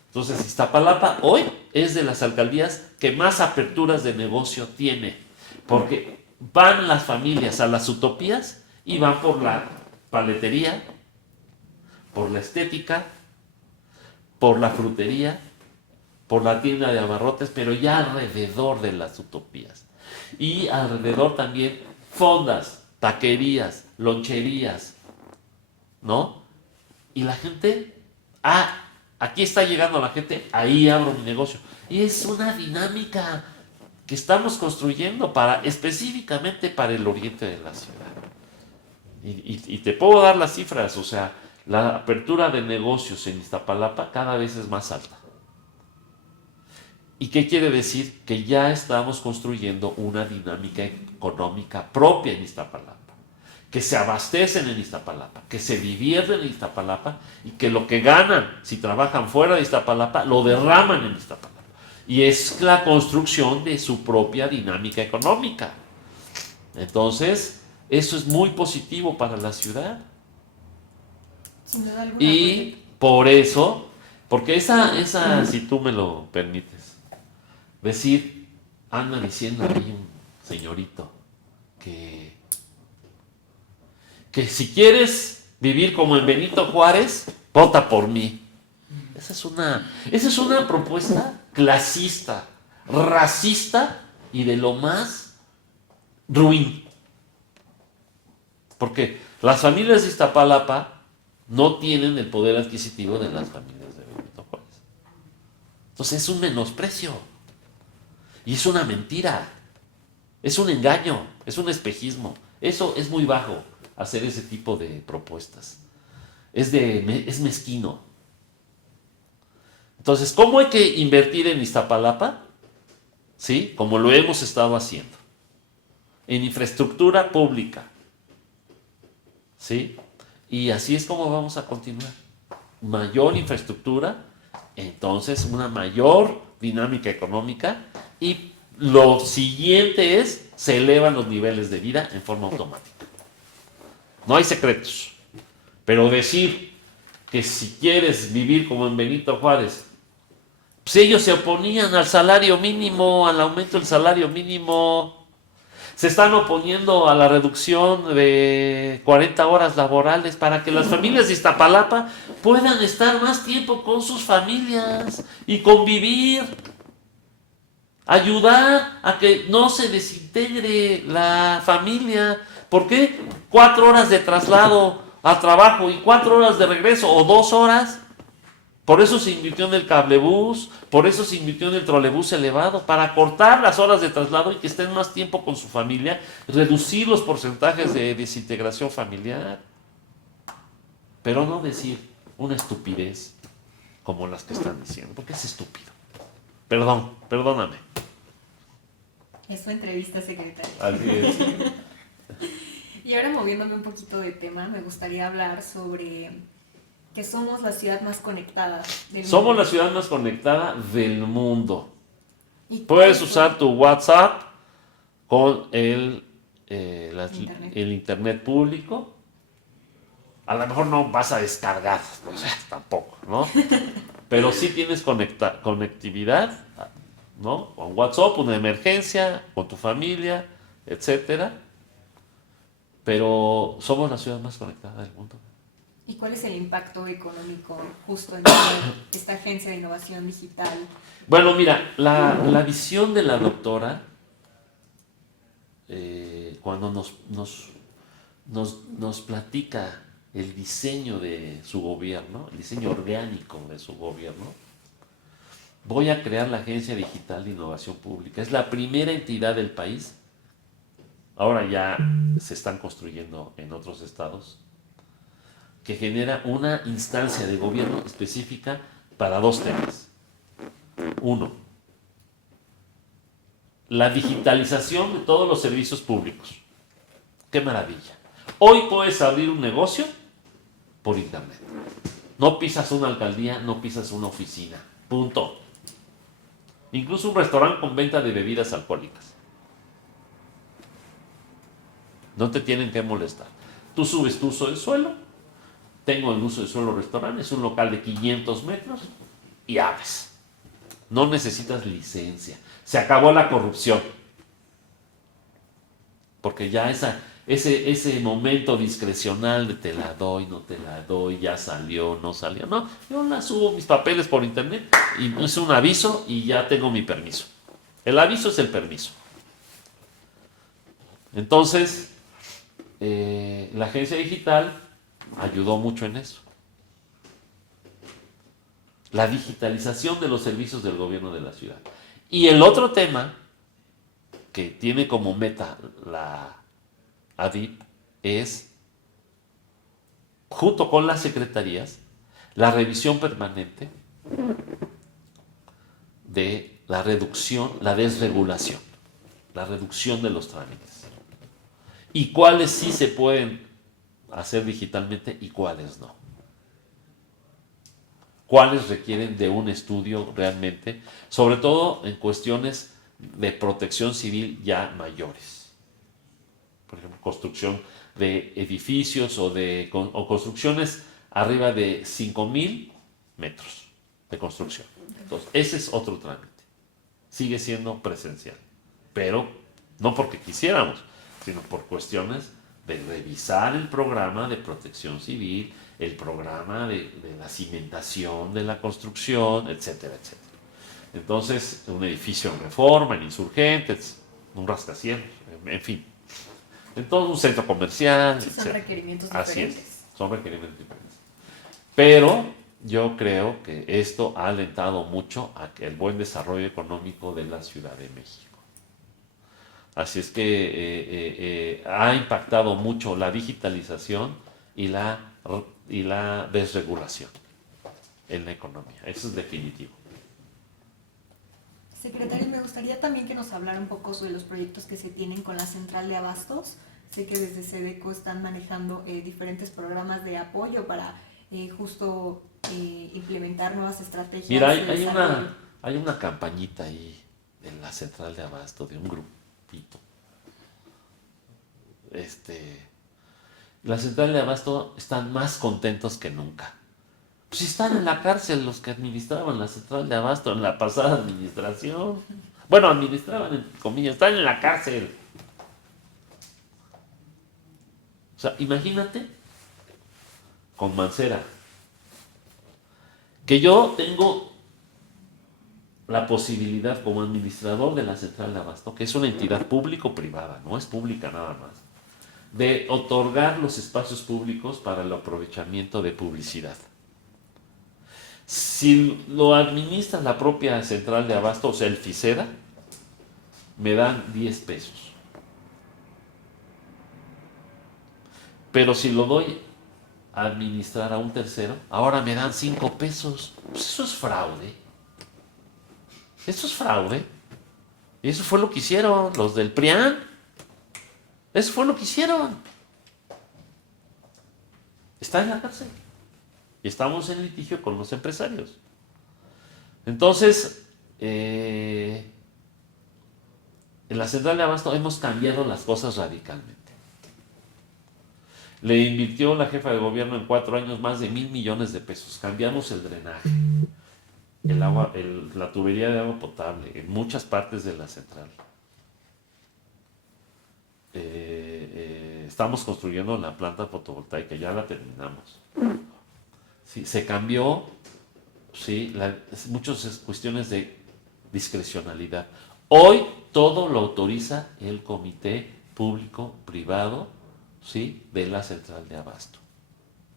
Entonces, Iztapalapa hoy es de las alcaldías que más aperturas de negocio tiene, porque van las familias a las utopías y van por la paletería, por la estética, por la frutería, por la tienda de abarrotes, pero ya alrededor de las utopías. Y alrededor también fondas, taquerías, loncherías, ¿no? Y la gente, aquí está llegando la gente, ahí abro mi negocio. Y es una dinámica que estamos construyendo específicamente para el oriente de la ciudad. Y te puedo dar las cifras, o sea, la apertura de negocios en Iztapalapa cada vez es más alta. ¿Y qué quiere decir? Que ya estamos construyendo una dinámica económica propia en Iztapalapa, que se abastecen en Iztapalapa, que se divierten en Iztapalapa y que lo que ganan si trabajan fuera de Iztapalapa lo derraman en Iztapalapa. Y es la construcción de su propia dinámica económica. Entonces, eso es muy positivo para la ciudad. Sin duda alguna. Y por eso, porque esa, si tú me lo permites, anda diciendo ahí un señorito que si quieres vivir como en Benito Juárez, vota por mí. Esa es una propuesta clasista, racista y de lo más ruin. Porque las familias de Iztapalapa no tienen el poder adquisitivo de las familias de Benito Juárez. Entonces es un menosprecio. Y es una mentira. Es un engaño. Es un espejismo. Eso es muy bajo, hacer ese tipo de propuestas. Es mezquino. Entonces, ¿cómo hay que invertir en Iztapalapa? ¿Sí? Como lo hemos estado haciendo. En infraestructura pública. ¿Sí? Y así es como vamos a continuar. Mayor infraestructura, entonces una mayor dinámica económica y lo siguiente se elevan los niveles de vida en forma automática. No hay secretos. Pero decir que si quieres vivir como en Benito Juárez, pues ellos se oponían al salario mínimo, al aumento del salario mínimo. Se están oponiendo a la reducción de 40 horas laborales para que las familias de Iztapalapa puedan estar más tiempo con sus familias y convivir. Ayudar a que no se desintegre la familia. ¿Por qué 4 horas de traslado al trabajo y 4 horas de regreso o 2 horas? Por eso se invirtió en el cablebús, por eso se invirtió en el trolebús elevado, para cortar las horas de traslado y que estén más tiempo con su familia, reducir los porcentajes de desintegración familiar. Pero no decir una estupidez como las que están diciendo, porque es estúpido. Perdóname. Es su entrevista, secretario. Así es. Y ahora moviéndome un poquito de tema, me gustaría hablar sobre que somos la ciudad más conectada del Somos mundo. la ciudad más conectada del mundo. ¿Y Puedes cuál usar tu WhatsApp con Internet. el internet público. A lo mejor no vas a descargar, o sea, tampoco, ¿no? Pero sí tienes conectividad, ¿no? Con WhatsApp, una emergencia, con tu familia, etcétera. Pero somos la ciudad más conectada del mundo. ¿Y cuál es el impacto económico justo en tener esta agencia de innovación digital? Bueno, mira, la visión de la doctora, cuando nos platica el diseño de su gobierno, el diseño orgánico de su gobierno, voy a crear la Agencia Digital de Innovación Pública. Es la primera entidad del país. Ahora ya se están construyendo en otros estados, que genera una instancia de gobierno específica para dos temas. Uno, la digitalización de todos los servicios públicos. ¡Qué maravilla! Hoy puedes abrir un negocio por internet. No pisas una alcaldía, no pisas una oficina. Punto. Incluso un restaurante con venta de bebidas alcohólicas. No te tienen que molestar. Tú subes tu uso del suelo. Tengo el uso del suelo restaurante. Es un local de 500 metros y abres. No necesitas licencia. Se acabó la corrupción. Porque ya ese momento discrecional de te la doy, no te la doy, ya salió, no salió. No, yo la subo mis papeles por internet y hice un aviso y ya tengo mi permiso. El aviso es el permiso. Entonces, la agencia digital ayudó mucho en eso. La digitalización de los servicios del gobierno de la ciudad. Y el otro tema que tiene como meta la ADIP es, junto con las secretarías, la revisión permanente de la reducción, la desregulación, la reducción de los trámites. Y cuáles sí se pueden hacer digitalmente y cuáles no. Cuáles requieren de un estudio realmente, sobre todo en cuestiones de protección civil ya mayores. Por ejemplo, construcción de edificios o construcciones arriba de 5,000 metros de construcción. Entonces, ese es otro trámite. Sigue siendo presencial, pero no porque quisiéramos, sino por cuestiones de revisar el programa de protección civil, el programa de la cimentación de la construcción, etcétera, etcétera. Entonces, un edificio en Reforma, en Insurgentes, un rascacielos, en fin. Entonces, un centro comercial, Sí, son etcétera. requerimientos Así diferentes. es, son requerimientos diferentes. Pero yo creo que esto ha alentado mucho el buen desarrollo económico de la Ciudad de México. Así es que ha impactado mucho la digitalización y la desregulación en la economía. Eso es definitivo. Secretario, me gustaría también que nos hablara un poco sobre los proyectos que se tienen con la central de abastos. Sé que desde SEDECO están manejando diferentes programas de apoyo para justo implementar nuevas estrategias. Mira, de desarrollo. hay una campañita ahí en la central de abasto de un grupito. La central de abasto están más contentos que nunca. Pues están en la cárcel los que administraban la central de abasto en la pasada administración. Bueno, administraban entre comillas, están en la cárcel. O sea, imagínate con Mancera, que yo tengo la posibilidad como administrador de la central de abasto, que es una entidad público-privada, no es pública nada más, de otorgar los espacios públicos para el aprovechamiento de publicidad. Si lo administra la propia central de abasto, o sea, el FICEDA, me dan 10 pesos. Pero si lo doy administrar a un tercero, ahora me dan 5 pesos. Pues eso es fraude. Eso es fraude. Y eso fue lo que hicieron los del PRIAN. Eso fue lo que hicieron. Está en la cárcel. Y estamos en litigio con los empresarios. Entonces, en la central de abasto hemos cambiado las cosas radicalmente. Le invirtió la jefa de gobierno en 4 años más de 1,000 millones de pesos. Cambiamos el drenaje, el agua, la tubería de agua potable en muchas partes de la central. Estamos construyendo la planta fotovoltaica, ya la terminamos. Sí, se cambió, sí, muchas cuestiones de discrecionalidad. Hoy todo lo autoriza el comité público-privado, ¿sí?, de la central de abasto.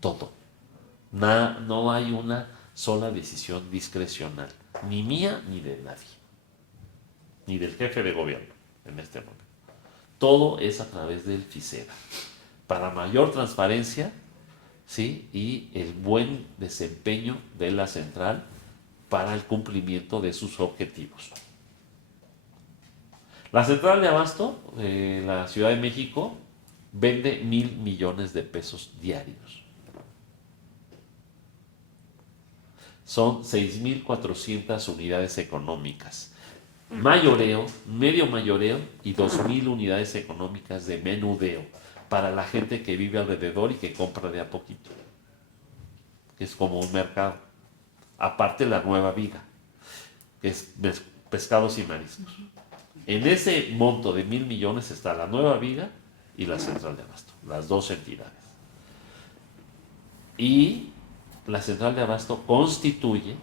Todo. No hay una sola decisión discrecional, ni mía ni de nadie, ni del jefe de gobierno en este momento. Todo es a través del FICEDA, para mayor transparencia, ¿sí?, y el buen desempeño de la central para el cumplimiento de sus objetivos. La central de abasto de la Ciudad de México vende 1,000 millones de pesos diarios. Son 6,400 unidades económicas. Mayoreo, medio mayoreo y 2,000 unidades económicas de menudeo para la gente que vive alrededor y que compra de a poquito. Que es como un mercado. Aparte la Nueva Viga, que es pescados y mariscos. En ese monto de 1,000 millones está la Nueva Viga y la central de abasto, las dos entidades. Y la central de abasto constituye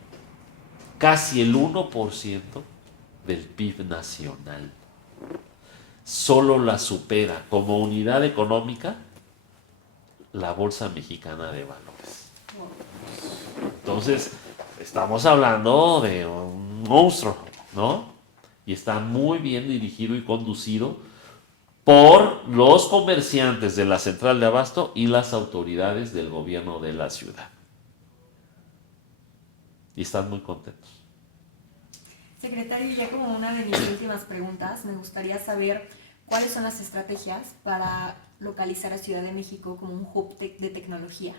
casi el 1% del PIB nacional. Solo la supera como unidad económica la Bolsa Mexicana de Valores. Entonces, estamos hablando de un monstruo, ¿no? Y está muy bien dirigido y conducido por los comerciantes de la central de abasto y las autoridades del gobierno de la ciudad. Y están muy contentos. Secretario, ya como una de mis últimas preguntas, me gustaría saber cuáles son las estrategias para localizar a Ciudad de México como un hub de tecnología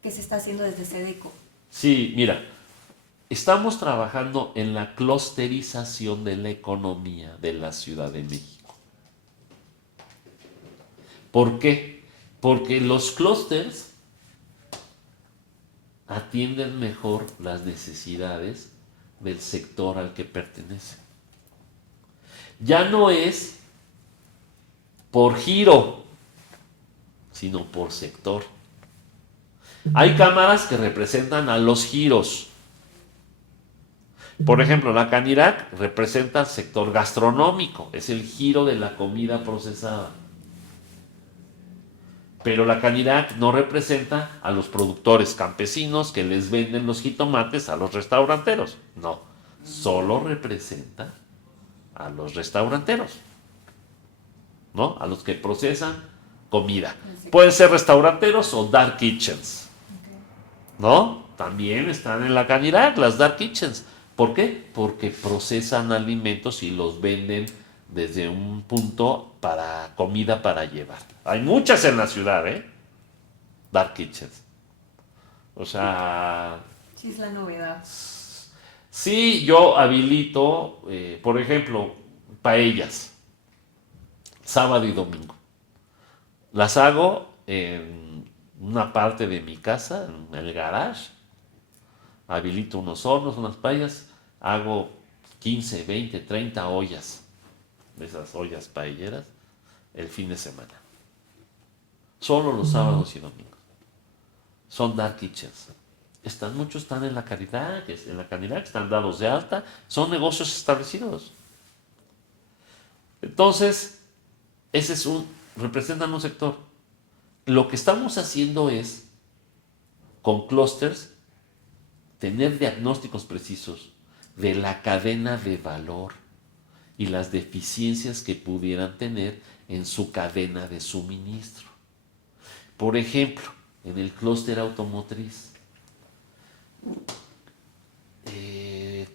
que se está haciendo desde SEDECO. Sí, mira, estamos trabajando en la clusterización de la economía de la Ciudad de México. ¿Por qué? Porque los clústeres atienden mejor las necesidades del sector al que pertenecen. Ya no es por giro, sino por sector. Hay cámaras que representan a los giros. Por ejemplo, la Canirac representa el sector gastronómico, es el giro de la comida procesada. Pero la Canirac no representa a los productores campesinos que les venden los jitomates a los restauranteros. No, solo representa a los restauranteros, ¿no? A los que procesan comida. Pueden ser restauranteros o dark kitchens, ¿no? También están en la Canirac las dark kitchens. ¿Por qué? Porque procesan alimentos y los venden desde un punto para comida para llevar. Hay muchas en la ciudad, dark kitchens. O sea... Sí, es la novedad. Sí, yo habilito, por ejemplo, paellas, sábado y domingo. Las hago en una parte de mi casa, en el garage. Habilito unos hornos, unas paellas. Hago 15, 20, 30 ollas, de esas ollas paelleras, el fin de semana. Solo los sábados y domingos. Son dark kitchens. Muchos están en la Caridad, están dados de alta, son negocios establecidos. Entonces, representan un sector. Lo que estamos haciendo es, con clústeres, tener diagnósticos precisos de la cadena de valor y las deficiencias que pudieran tener en su cadena de suministro. Por ejemplo, en el clúster automotriz.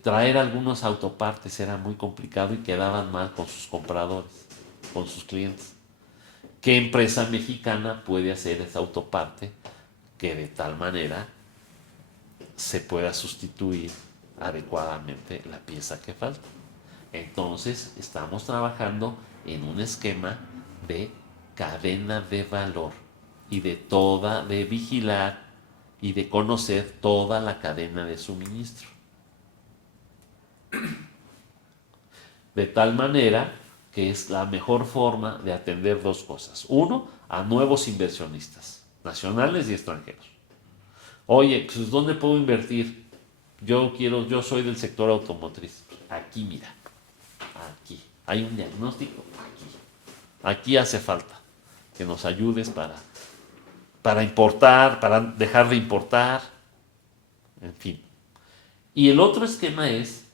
Traer algunos autopartes era muy complicado y quedaban mal con sus compradores, con sus clientes. ¿Qué empresa mexicana puede hacer esa autoparte que de tal manera se pueda sustituir adecuadamente la pieza que falta? Entonces estamos trabajando en un esquema de cadena de valor y de vigilar y de conocer toda la cadena de suministro. De tal manera que es la mejor forma de atender dos cosas. Uno, a nuevos inversionistas, nacionales y extranjeros. Oye, pues ¿dónde puedo invertir? Yo soy del sector automotriz. Aquí, mira, aquí. Hay un diagnóstico aquí. Aquí hace falta que nos ayudes para importar, para dejar de importar, en fin. Y el otro esquema es,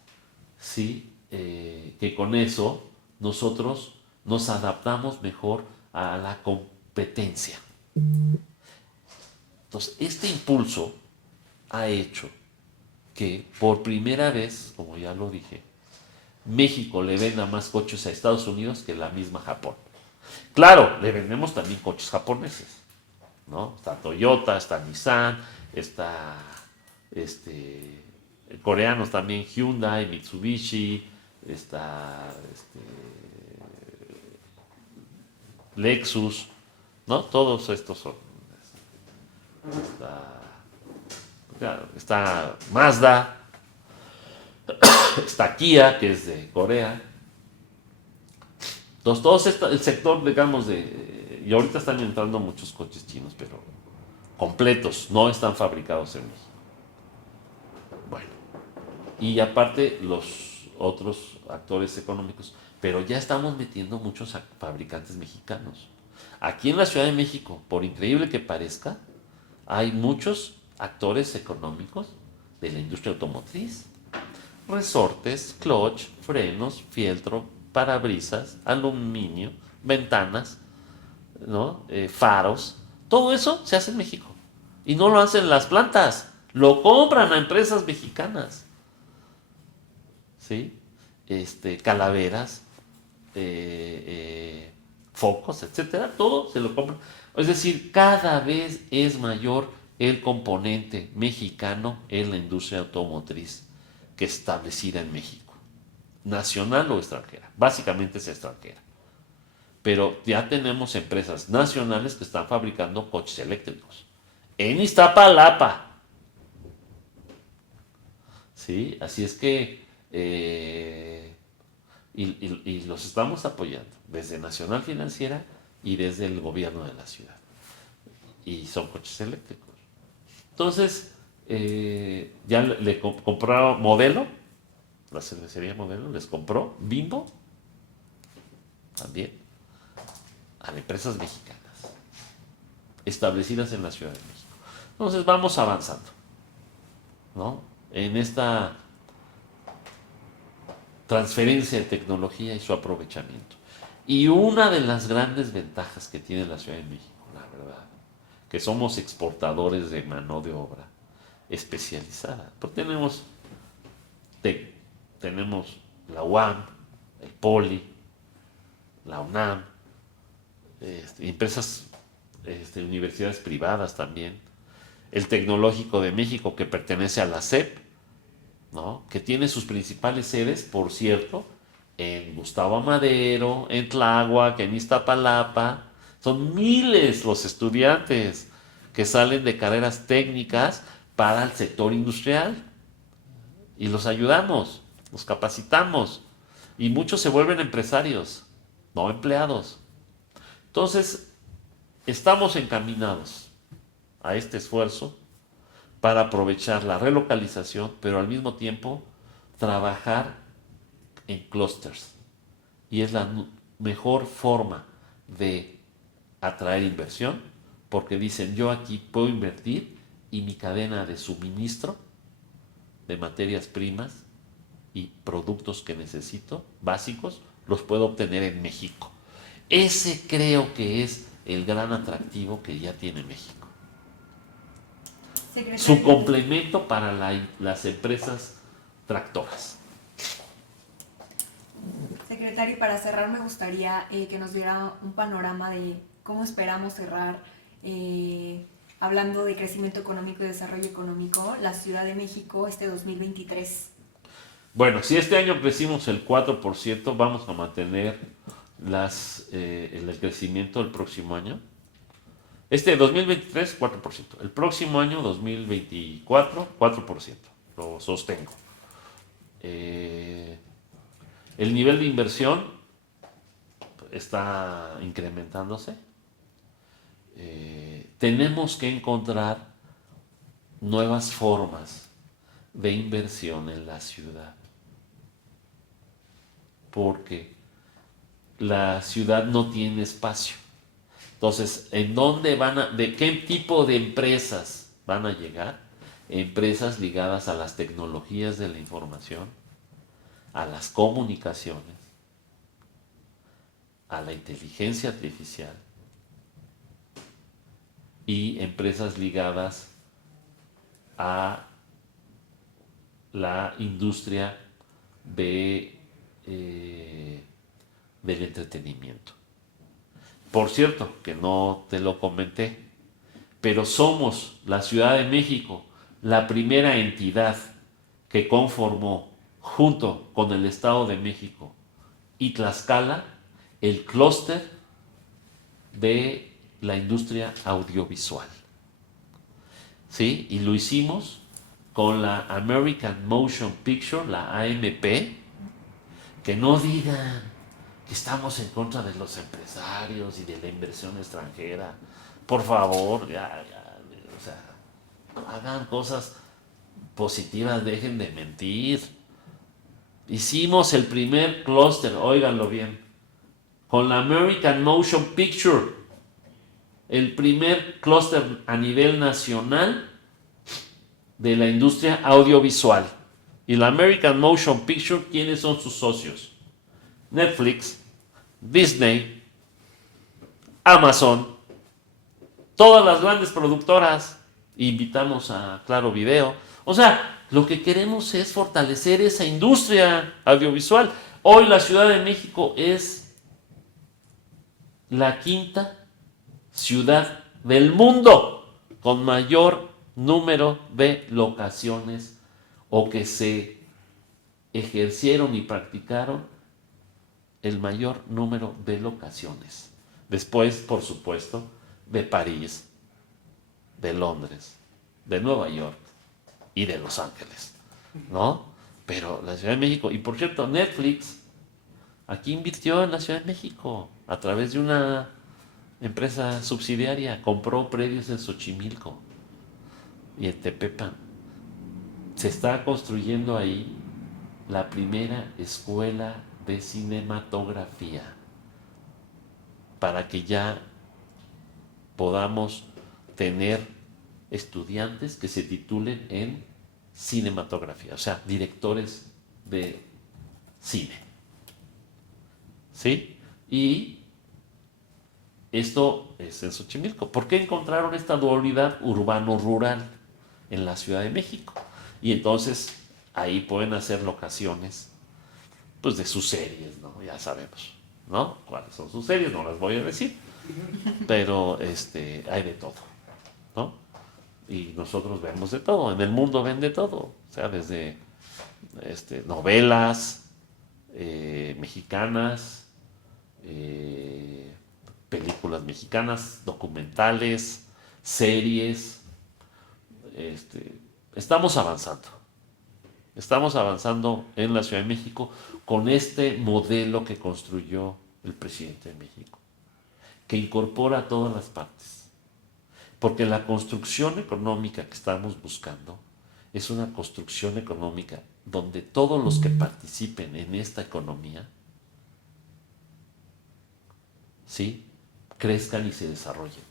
sí, que con eso nosotros nos adaptamos mejor a la competencia. Entonces, este impulso ha hecho que por primera vez, como ya lo dije, México le venda más coches a Estados Unidos que la misma Japón. Claro, le vendemos también coches japoneses, ¿no? Está Toyota, está Nissan, está coreanos también, Hyundai, Mitsubishi, está Lexus, ¿no? Todos estos son. Está Mazda, está Kia, que es de Corea. Entonces, el sector, digamos, y ahorita están entrando muchos coches chinos, pero completos, no están fabricados en México. Bueno, y aparte los otros actores económicos, pero ya estamos metiendo muchos fabricantes mexicanos. Aquí en la Ciudad de México, por increíble que parezca, hay muchos actores económicos de la industria automotriz. Resortes, clutch, frenos, fieltro, parabrisas, aluminio, ventanas, ¿no? Faros. Todo eso se hace en México. Y no lo hacen las plantas, lo compran a empresas mexicanas. ¿Sí? Calaveras, focos, etcétera, todo se lo compran. Es decir, cada vez es mayor el componente mexicano en la industria automotriz que es establecida en México, nacional o extranjera. Básicamente es extranjera. Pero ya tenemos empresas nacionales que están fabricando coches eléctricos. En Iztapalapa. ¿Sí? Así es que y los estamos apoyando desde Nacional Financiera y desde el gobierno de la ciudad. Y son coches eléctricos. Entonces, ya le compraron Modelo, la cervecería Modelo, les compró Bimbo, también, a empresas mexicanas, establecidas en la Ciudad de México. Entonces, vamos avanzando, ¿no? En esta transferencia de tecnología y su aprovechamiento. Y una de las grandes ventajas que tiene la Ciudad de México, la verdad, que somos exportadores de mano de obra especializada. Pero tenemos TEC, tenemos la UAM, el POLI, la UNAM, empresas, universidades privadas también, el Tecnológico de México que pertenece a la SEP, ¿no? Que tiene sus principales sedes, por cierto, en Gustavo Amadero, en Tláhuac, en Iztapalapa. Son miles los estudiantes que salen de carreras técnicas para el sector industrial y los ayudamos, los capacitamos y muchos se vuelven empresarios, no empleados. Entonces, estamos encaminados a este esfuerzo para aprovechar la relocalización, pero al mismo tiempo trabajar en clústeres. Y es la mejor forma de atraer inversión, porque dicen, yo aquí puedo invertir y mi cadena de suministro de materias primas y productos que necesito, básicos, los puedo obtener en México. Ese creo que es el gran atractivo que ya tiene México. su Secretario, complemento para las empresas tractoras. secretario, y para cerrar me gustaría que nos diera un panorama de cómo esperamos cerrar, hablando de crecimiento económico y desarrollo económico, la Ciudad de México este 2023. Bueno, si este año crecimos el 4%, vamos a mantener el crecimiento el próximo año. Este 2023, 4%. El próximo año, 2024, 4%. Lo sostengo. El nivel de inversión está incrementándose. Tenemos que encontrar nuevas formas de inversión en la ciudad. Porque la ciudad no tiene espacio. Entonces, ¿de qué tipo de empresas van a llegar? Empresas ligadas a las tecnologías de la información, a las comunicaciones, a la inteligencia artificial y empresas ligadas a la industria del entretenimiento. Por cierto, que no te lo comenté, pero somos la Ciudad de México la primera entidad que conformó, junto con el Estado de México y Tlaxcala, el clúster de la industria audiovisual. ¿Sí? Y lo hicimos con la American Motion Picture, la AMP, que no digan que estamos en contra de los empresarios y de la inversión extranjera. Por favor, o sea, hagan cosas positivas, dejen de mentir. Hicimos el primer clúster, óiganlo bien, con la American Motion Picture, el primer clúster a nivel nacional de la industria audiovisual. Y la American Motion Picture, ¿quiénes son sus socios? Netflix, Disney, Amazon, todas las grandes productoras. Invitamos a Claro Video. O sea, lo que queremos es fortalecer esa industria audiovisual. Hoy la Ciudad de México es la quinta ciudad del mundo con mayor número de locaciones o que se ejercieron y practicaron el mayor número de locaciones. Después, por supuesto, de París, de Londres, de Nueva York y de Los Ángeles, ¿no? Pero la Ciudad de México, y por cierto, Netflix aquí invirtió en la Ciudad de México a través de una empresa subsidiaria, compró predios en Xochimilco y en Tepepan. Se está construyendo ahí la primera escuela de cinematografía para que ya podamos tener estudiantes que se titulen en cinematografía, o sea, directores de cine. ¿Sí? Y esto es en Xochimilco. ¿Por qué encontraron esta dualidad urbano-rural en la Ciudad de México? Y entonces ahí pueden hacer locaciones pues de sus series, ¿no? Ya sabemos, ¿no? ¿Cuáles son sus series? No las voy a decir. Pero hay de todo, ¿no? Y nosotros vemos de todo. En el mundo ven de todo. O sea, desde novelas mexicanas, películas mexicanas, documentales, series. Estamos avanzando. Estamos avanzando en la Ciudad de México con este modelo que construyó el presidente de México, que incorpora todas las partes. Porque la construcción económica que estamos buscando es una construcción económica donde todos los que participen en esta economía, ¿sí?, crezcan y se desarrollen.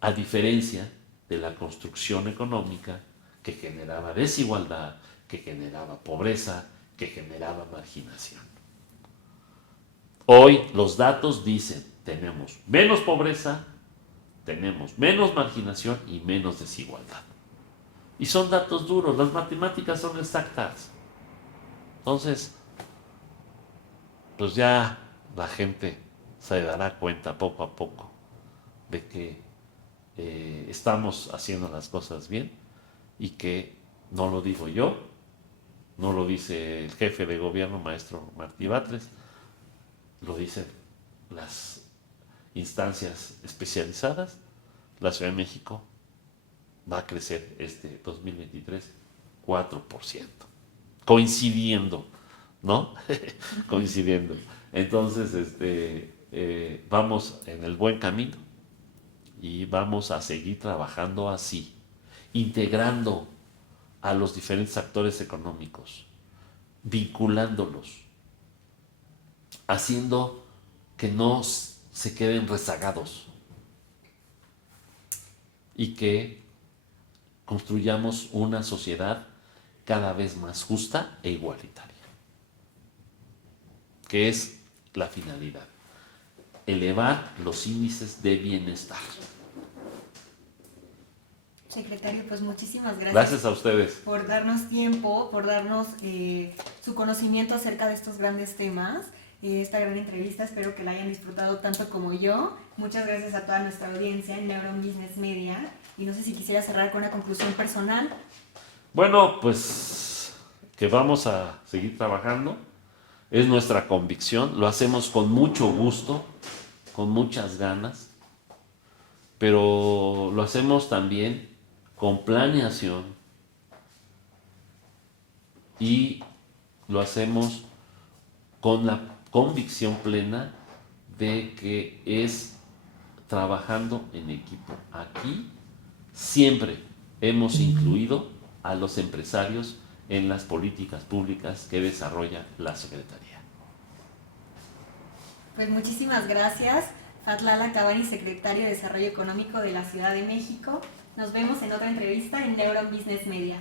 A diferencia de la construcción económica que generaba desigualdad, que generaba pobreza, que generaba marginación. Hoy los datos dicen, tenemos menos pobreza, tenemos menos marginación y menos desigualdad. Y son datos duros, las matemáticas son exactas. Entonces, pues ya la gente se dará cuenta poco a poco de que estamos haciendo las cosas bien y que no lo digo yo, no lo dice el jefe de gobierno, maestro Martí Batres, lo dicen las instancias especializadas. La Ciudad de México va a crecer este 2023 4%, coincidiendo, ¿no? Coincidiendo. Entonces, vamos en el buen camino y vamos a seguir trabajando así, integrando a los diferentes actores económicos, vinculándolos, haciendo que no se queden rezagados y que construyamos una sociedad cada vez más justa e igualitaria, que es la finalidad, elevar los índices de bienestar. Secretario, pues muchísimas gracias. Gracias a ustedes. Por darnos tiempo, por darnos su conocimiento acerca de estos grandes temas, esta gran entrevista. Espero que la hayan disfrutado tanto como yo. Muchas gracias a toda nuestra audiencia en Neuron Business Media. Y no sé si quisiera cerrar con una conclusión personal. Bueno, pues que vamos a seguir trabajando. Es nuestra convicción. Lo hacemos con mucho gusto, con muchas ganas. Pero lo hacemos también con planeación y lo hacemos con la convicción plena de que es trabajando en equipo. Aquí siempre hemos incluido a los empresarios en las políticas públicas que desarrolla la Secretaría. Pues muchísimas gracias, Fatlala Cabani, secretario de Desarrollo Económico de la Ciudad de México. Nos vemos en otra entrevista en Neuron Business Media.